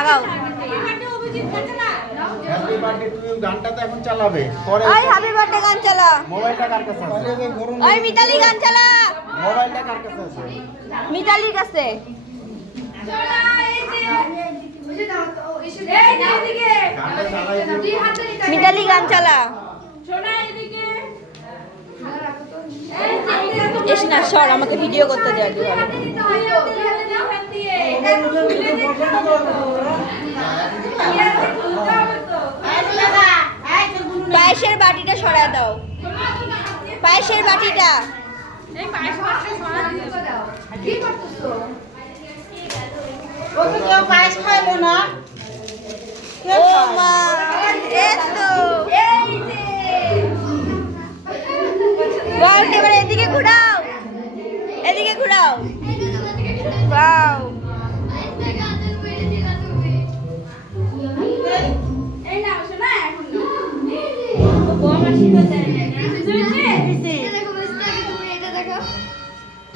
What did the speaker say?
আগাও। Happy birthday to you গানটা তো এখন চালাবে পরে। ওই হ্যাপি বার্থডে গান চালা। মোবাইলটা কার কাছে আছে? ওই মিতালি গান চালা। মোবাইলটা কার কাছে আছে? মিতালির কাছে। গানটা চালাই দিও। মিতালি গান চালা। এস না সর, আমাকে ভিডিও করতে দে আগে ভালো। পায়েসের বাটিটা সরায় দাও, পায়েসের বাটিটা। পায়েস খাইলো না। ও মা, এতো ওয়াও, এবারে এদিকে ঘুরাও, এদিকে ঘুরাও। ওয়াও, এই নাও শোনা এখন। ও আমার আশীর্বাদ দেয়।